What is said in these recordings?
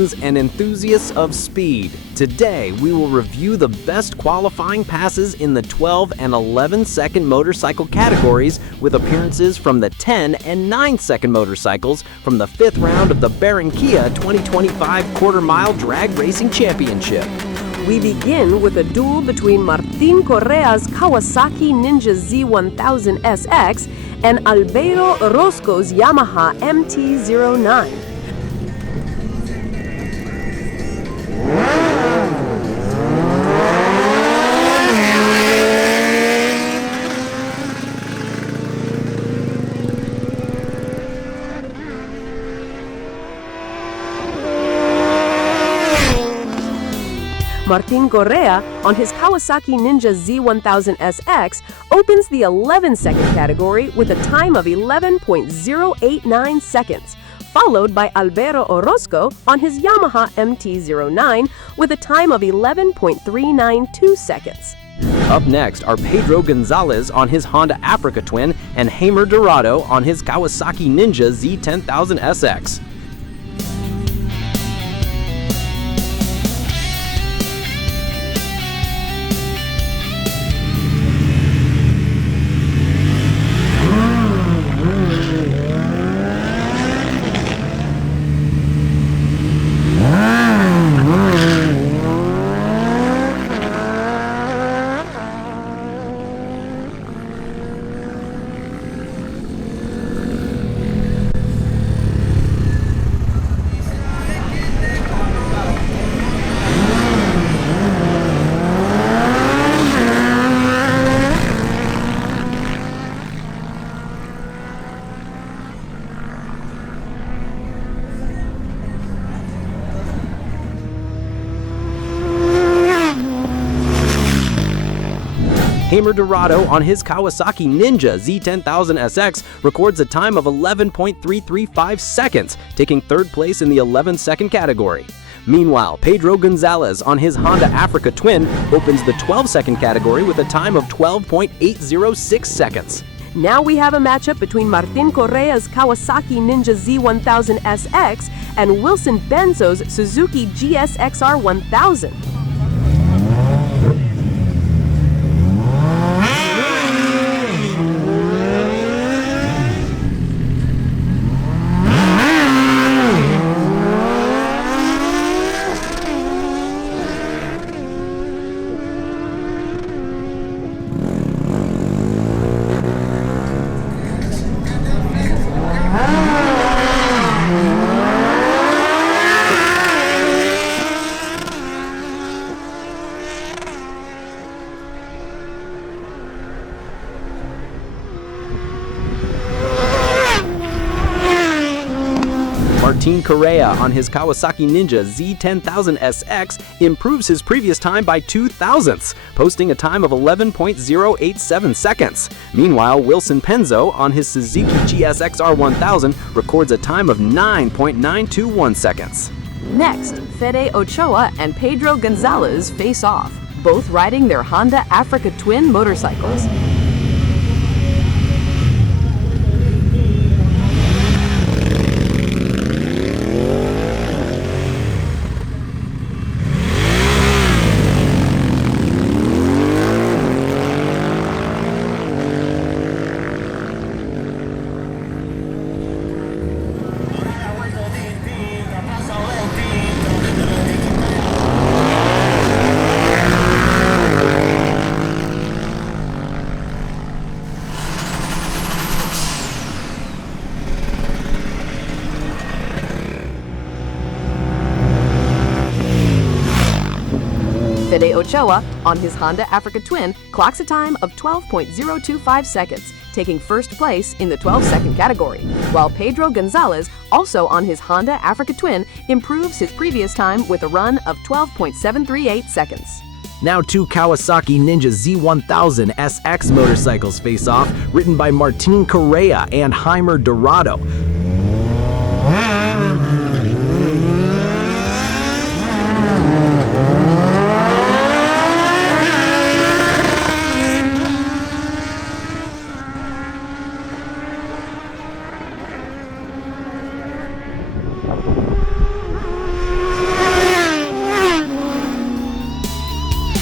fans and enthusiasts of speed. Today, we will review the best qualifying passes in the 12 and 11-second motorcycle categories with appearances from the 10 and 9-second motorcycles from the 5th round of the Barranquilla 2025 quarter-mile drag racing championship. We begin with a duel between Martin Correa's Kawasaki Ninja Z1000SX and Albeiro Orozco's Yamaha MT-09. Martin Correa, on his Kawasaki Ninja Z1000SX, opens the 11-second category with a time of 11.089 seconds, followed by Albeiro Orozco on his Yamaha MT-09 with a time of 11.392 seconds. Up next are Pedro Gonzalez on his Honda Africa Twin and Heimer Dorado on his Kawasaki Ninja Z1000SX. Heimer Dorado on his Kawasaki Ninja Z1000SX records a time of 11.335 seconds, taking third place in the 11-second category. Meanwhile, Pedro Gonzalez on his Honda Africa Twin opens the 12-second category with a time of 12.806 seconds. Now we have a matchup between Martin Correa's Kawasaki Ninja Z1000SX and Wilson Benzo's Suzuki GSX-R1000. Martin Correa on his Kawasaki Ninja Z1000SX improves his previous time by 0.02, posting a time of 11.087 seconds. Meanwhile, Wilson Benzo on his Suzuki GSX-R1000 records a time of 9.921 seconds. Next, Fede Ochoa and Pedro Gonzalez face off, both riding their Honda Africa Twin motorcycles. Fede Ochoa, on his Honda Africa Twin, clocks a time of 12.025 seconds, taking first place in the 12-second category, while Pedro Gonzalez, also on his Honda Africa Twin, improves his previous time with a run of 12.738 seconds. Now two Kawasaki Ninja Z1000SX motorcycles face off, written by Martin Correa and Heimer Dorado.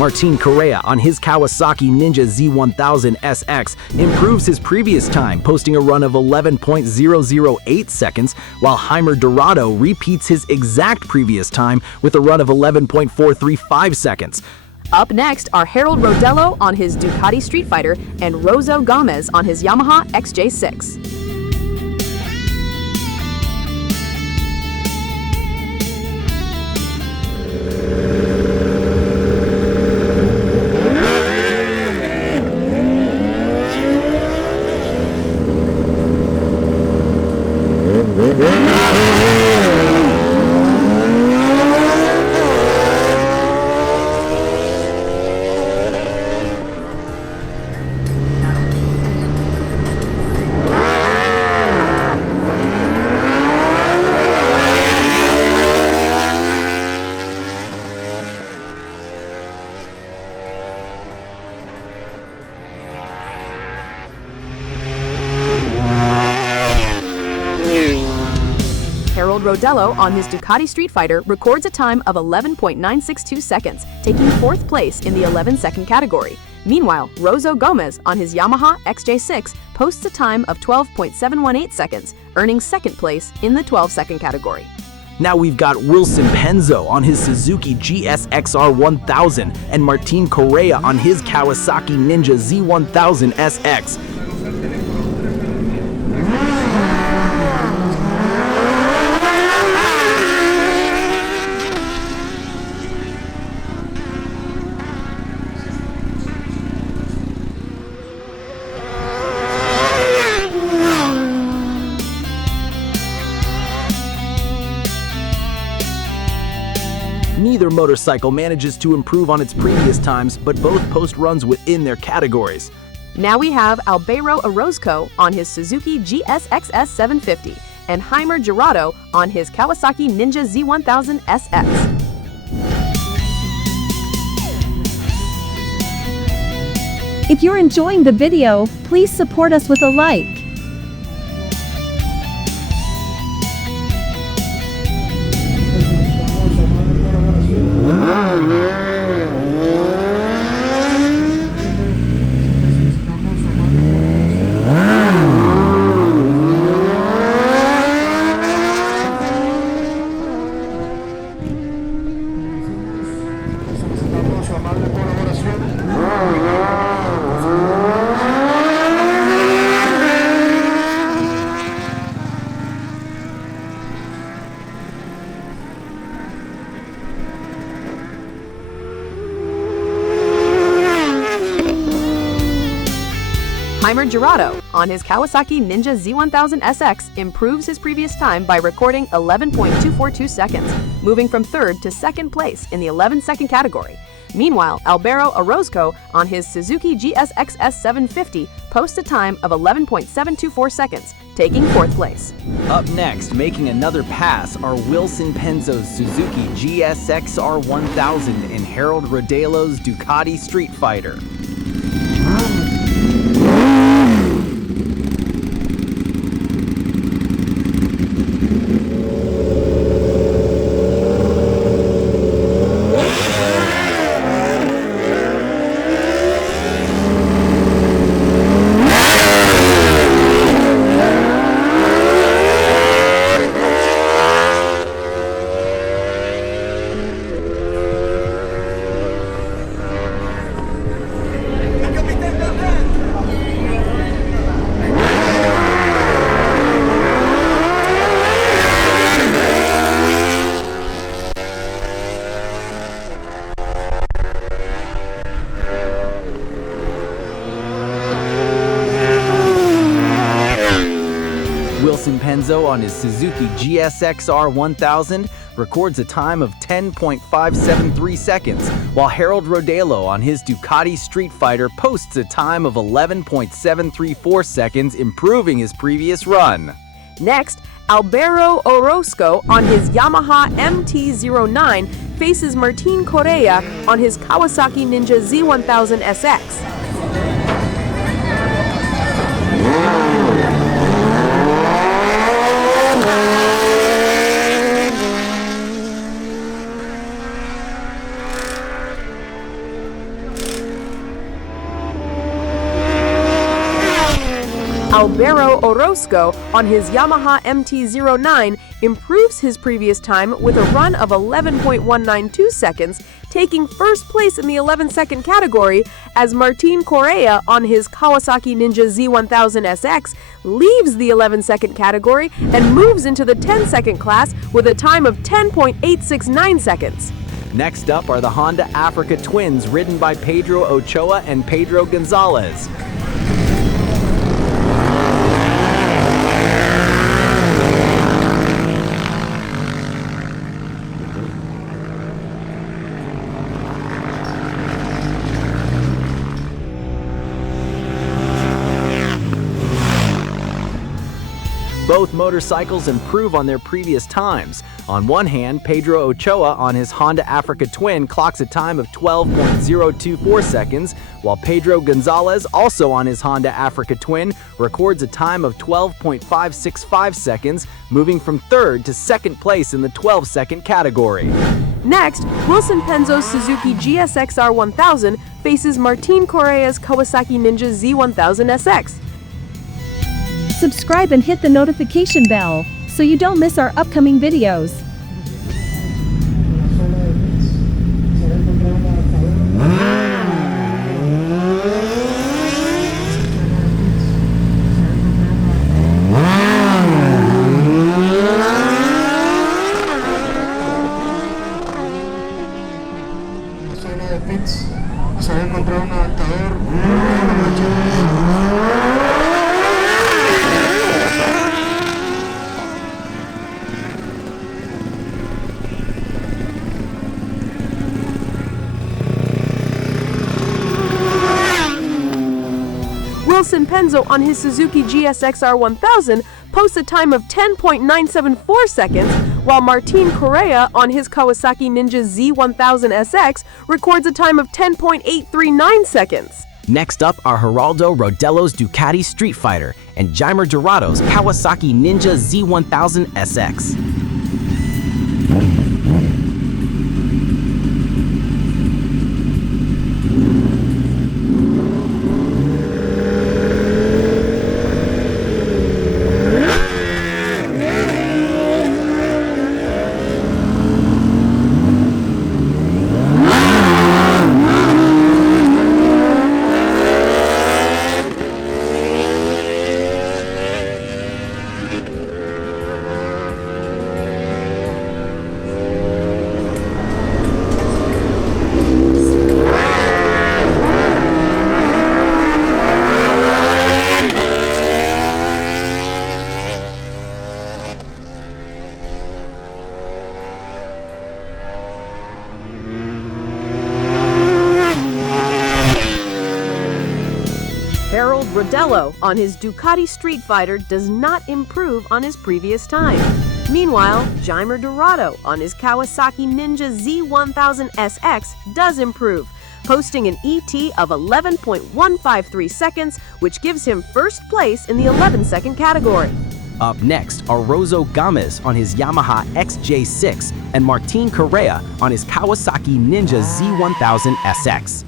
Martin Correa on his Kawasaki Ninja Z1000SX improves his previous time, posting a run of 11.008 seconds, while Heimer Dorado repeats his exact previous time with a run of 11.435 seconds. Up next are Harold Rodello on his Ducati StreetFighther and Rozo Gomez on his Yamaha XJ6. Harold Rodello on his Ducati StreetFighther records a time of 11.962 seconds, taking 4th place in the 11-second category. Meanwhile, Rozo Gomez on his Yamaha XJ6 posts a time of 12.718 seconds, earning 2nd place in the 12-second category. Now we've got Wilson Penzo on his Suzuki GSX-S750 and Martin Correa on his Kawasaki Ninja Z1000SX. Neither motorcycle manages to improve on its previous times, but both post runs within their categories. Now we have Albeiro Orozco on his Suzuki GSX-S750 and Heimer Dorado on his Kawasaki Ninja Z1000SX. If you're enjoying the video, please support us with a like. Heimer Dorado on his Kawasaki Ninja Z1000SX improves his previous time by recording 11.242 seconds, moving from 3rd to 2nd place in the 11-second category. Meanwhile, Albeiro Orozco on his Suzuki GSX-S750 posts a time of 11.724 seconds, taking 4th place. Up next, making another pass, are Wilson Penzo's Suzuki GSX-R1000 and Harold Rodello's Ducati StreetFighther. Wilson Penzo on his Suzuki GSX-R1000 records a time of 10.573 seconds, while Harold Rodello on his Ducati StreetFighther posts a time of 11.734 seconds, improving his previous run. Next, Albeiro Orozco on his Yamaha MT-09 faces Martin Correa on his Kawasaki Ninja Z1000SX. Albero Orozco on his Yamaha MT-09 improves his previous time with a run of 11.192 seconds, taking first place in the 11-second category, as Martin Correa on his Kawasaki Ninja Z1000SX leaves the 11-second category and moves into the 10-second class with a time of 10.869 seconds. Next up are the Honda Africa Twins ridden by Pedro Ochoa and Pedro Gonzalez. Both motorcycles improve on their previous times. On one hand, Pedro Ochoa on his Honda Africa Twin clocks a time of 12.024 seconds, while Pedro Gonzalez, also on his Honda Africa Twin, records a time of 12.565 seconds, moving from third to second place in the 12-second category. Next, Wilson Penzo's Suzuki GSX-R1000 faces Martin Correa's Kawasaki Ninja Z1000SX. Subscribe and hit the notification bell so you don't miss our upcoming videos. Zona de pits, se había encontrado un adaptador. Wilson Penzo on his Suzuki GSX-R1000 posts a time of 10.974 seconds, while Martin Correa on his Kawasaki Ninja Z1000SX records a time of 10.839 seconds. Next up are Geraldo Rodello's Ducati StreetFigther and Jaimer Dorado's Kawasaki Ninja Z1000SX. Rodello on his Ducati StreetFigther does not improve on his previous time. Meanwhile, Jaimer Dorado on his Kawasaki Ninja Z1000SX does improve, posting an ET of 11.153 seconds, which gives him first place in the 11-second category. Up next are Rozo Gomez on his Yamaha XJ6 and Martin Correa on his Kawasaki Ninja Z1000SX.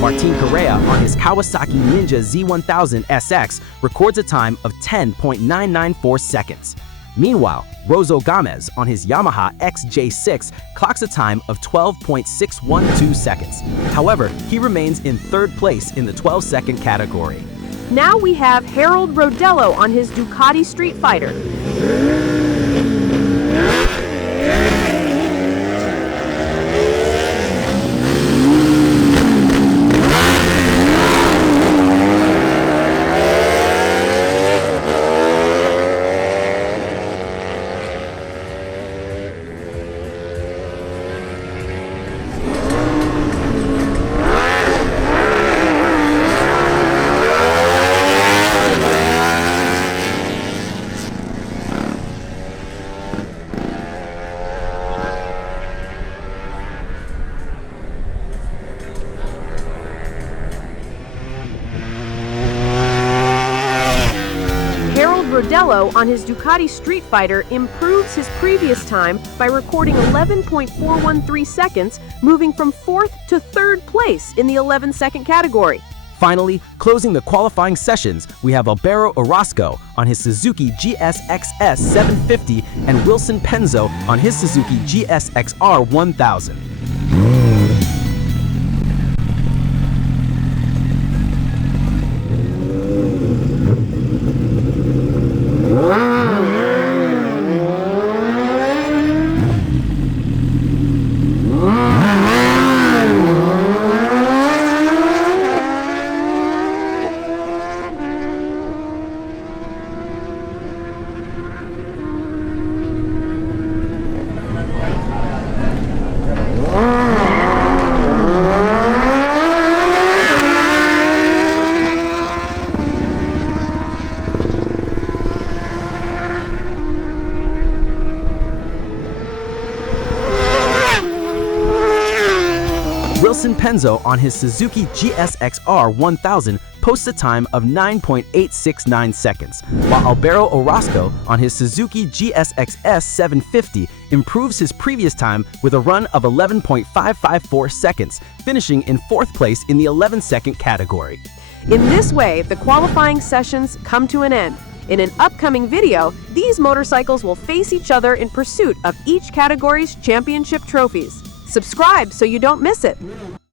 Martin Correa on his Kawasaki Ninja Z1000SX records a time of 10.994 seconds. Meanwhile, Rozo Gomez on his Yamaha XJ6 clocks a time of 12.612 seconds. However, he remains in third place in the 12-second category. Now we have Harold Rodello on his Ducati StreetFighther. Paolo on his Ducati StreetFigther improves his previous time by recording 11.413 seconds, moving from 4th to 3rd place in the 11-second category. Finally, closing the qualifying sessions, we have Alberto Orozco on his Suzuki GSX-S750 and Wilson Penzo on his Suzuki GSX-R 1000. Wilson Penzo on his Suzuki GSX-R 1000 posts a time of 9.869 seconds, while Alberto Orozco on his Suzuki GSX-S750 improves his previous time with a run of 11.554 seconds, finishing in 4th place in the 11-second category. In this way, the qualifying sessions come to an end. In an upcoming video, these motorcycles will face each other in pursuit of each category's championship trophies. Subscribe so you don't miss it.